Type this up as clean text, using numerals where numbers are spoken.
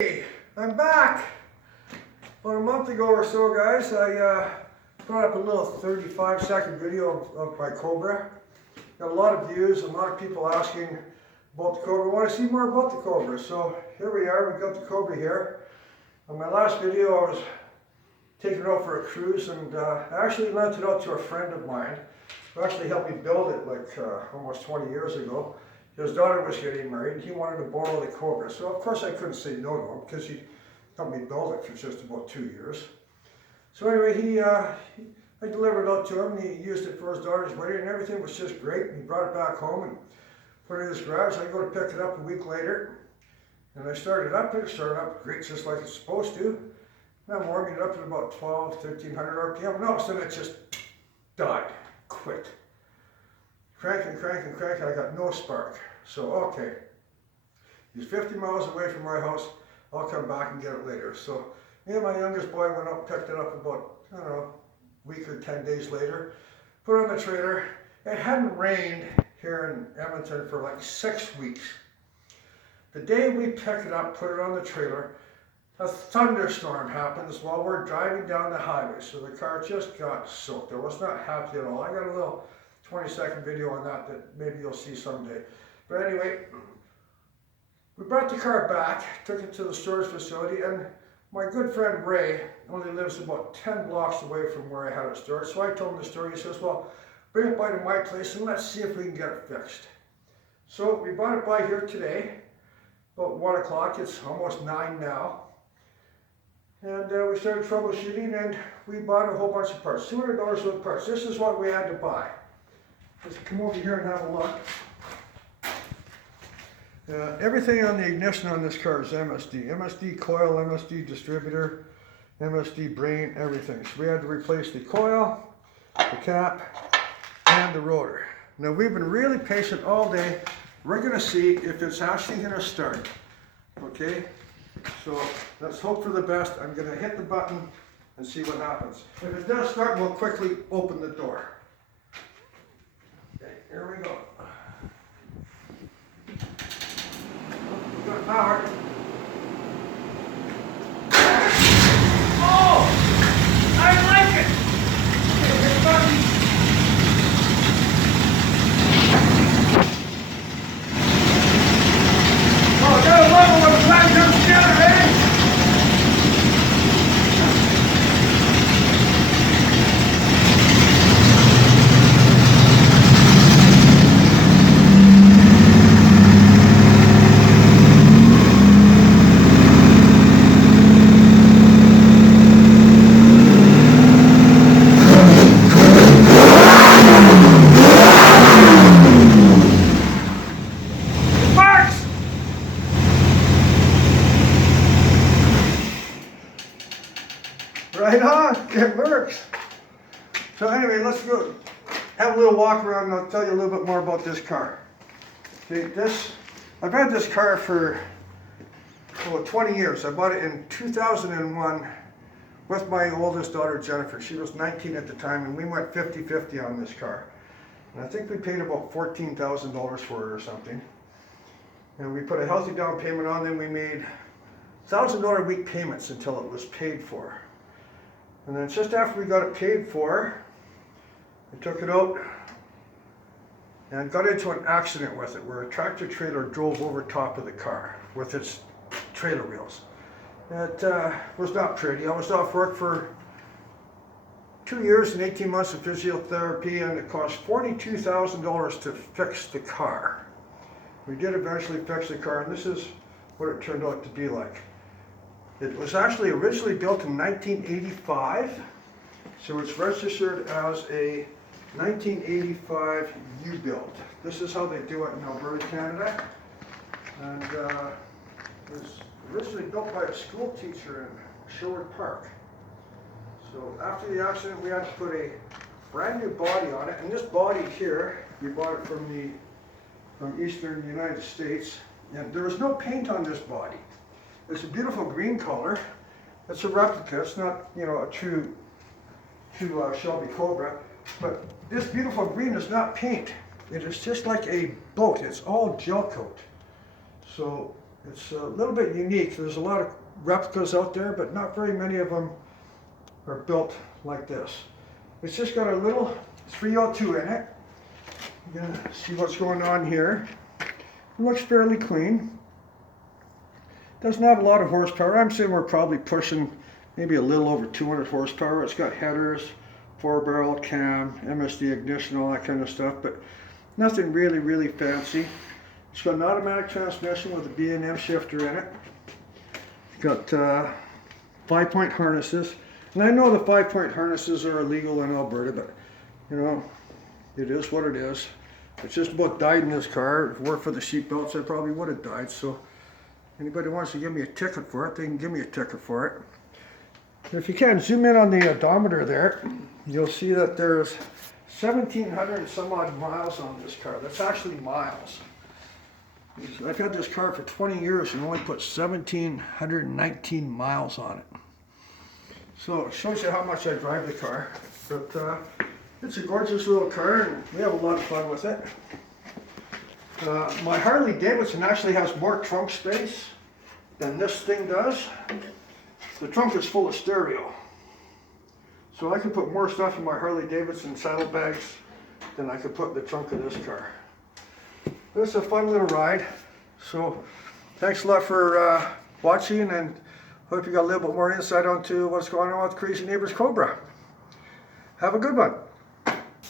Hey, I'm back. About a month ago or so, guys, I put up a little 35-second video of my Cobra. Got a lot of views, a lot of people asking about the Cobra. Want to see more about the Cobra. So here we are, we've got the Cobra here. On my last video, I was taking it out for a cruise, and I actually lent it out to a friend of mine who actually helped me build it like almost 20 years ago. His daughter was getting married and he wanted to borrow the Cobra. So of course I couldn't say no to him because he helped me build it for just about 2 years. So anyway, I delivered it out to him. He used it for his daughter's wedding and everything was just great. He brought it back home and put it in his garage. I go to pick it up a week later and I started up and it started up great just like it's supposed to. And I'm warming it up at about 1300 RPM. And all of a sudden it just died, quit. Cranking, I got no spark. So, okay, he's 50 miles away from my house, I'll come back and get it later. So, me and my youngest boy went up, picked it up about, I don't know, a week or 10 days later, put it on the trailer. It hadn't rained here in Edmonton for like 6 weeks. The day we picked it up, put it on the trailer, a thunderstorm happens while we're driving down the highway. So the car just got soaked. I was not happy at all. I got a little 20-second video on that maybe you'll see someday. But anyway, we brought the car back, took it to the storage facility, and my good friend Ray only lives about 10 blocks away from where I had it stored. So I told him the story. He says, well, bring it by to my place and let's see if we can get it fixed. So we brought it by here today, about 1 o'clock. It's almost 9 now. And we started troubleshooting and we bought a whole bunch of parts, $200 worth of parts. This is what we had to buy. Let's come over here and have a look. Everything on the ignition on this car is MSD. MSD coil, MSD distributor, MSD brain, everything. So we had to replace the coil, the cap, and the rotor. Now we've been really patient all day. We're going to see if it's actually going to start. Okay? So let's hope for the best. I'm going to hit the button and see what happens. If it does start, we'll quickly open the door. Okay, here we go. We've got power. Oh! I like it! Okay, hit the button. Oh, gotta love it when the plan comes together, eh? Right on, it works. So anyway, let's go have a little walk around and I'll tell you a little bit more about this car. Okay, I've had this car for 20 years. I bought it in 2001 with my oldest daughter Jennifer. She was 19 at the time and we went 50-50 on this car. And I think we paid about $14,000 for it or something. And we put a healthy down payment on, then we made $1,000 a week payments until it was paid for. And then just after we got it paid for, I took it out and got into an accident with it where a tractor trailer drove over top of the car with its trailer wheels. It was not pretty. I was off work for 2 years and 18 months of physiotherapy and it cost $42,000 to fix the car. We did eventually fix the car and this is what it turned out to be like. It was actually originally built in 1985, so it's registered as a 1985 U-build. This is how they do it in Alberta, Canada. And it was originally built by a school teacher in Sherwood Park. So after the accident, we had to put a brand new body on it. And this body here, we bought it from Eastern United States. And there was no paint on this body. It's a beautiful green color. It's a replica. It's not, a true Shelby Cobra. But this beautiful green is not paint. It is just like a boat. It's all gel coat. So It's a little bit unique. There's a lot of replicas out there, but not very many of them are built like this. It's just got a little 302 in it. You're gonna see what's going on here. It looks fairly clean. Doesn't have a lot of horsepower. I'm saying we're probably pushing maybe a little over 200 horsepower. It's got headers, 4-barrel cam, MSD ignition, all that kind of stuff, but nothing really fancy. It's got an automatic transmission with a B&M shifter in it. It's got 5-point harnesses. And I know the 5-point harnesses are illegal in Alberta, but you know, it is what it is. It's just about died in this car. If it weren't for the seat belts, I probably would have died. So anybody wants to give me a ticket for it, they can give me a ticket for it. If you can zoom in on the odometer there, you'll see that there's 1,700 and some odd miles on this car. That's actually miles. I've had this car for 20 years and only put 1,719 miles on it. So it shows you how much I drive the car. But it's a gorgeous little car and we have a lot of fun with it. My Harley Davidson actually has more trunk space than this thing does. The trunk is full of stereo. So I can put more stuff in my Harley Davidson saddlebags than I could put in the trunk of this car. But it's a fun little ride. So thanks a lot for watching, and hope you got a little bit more insight onto what's going on with Crazy Neighbors Cobra. Have a good one.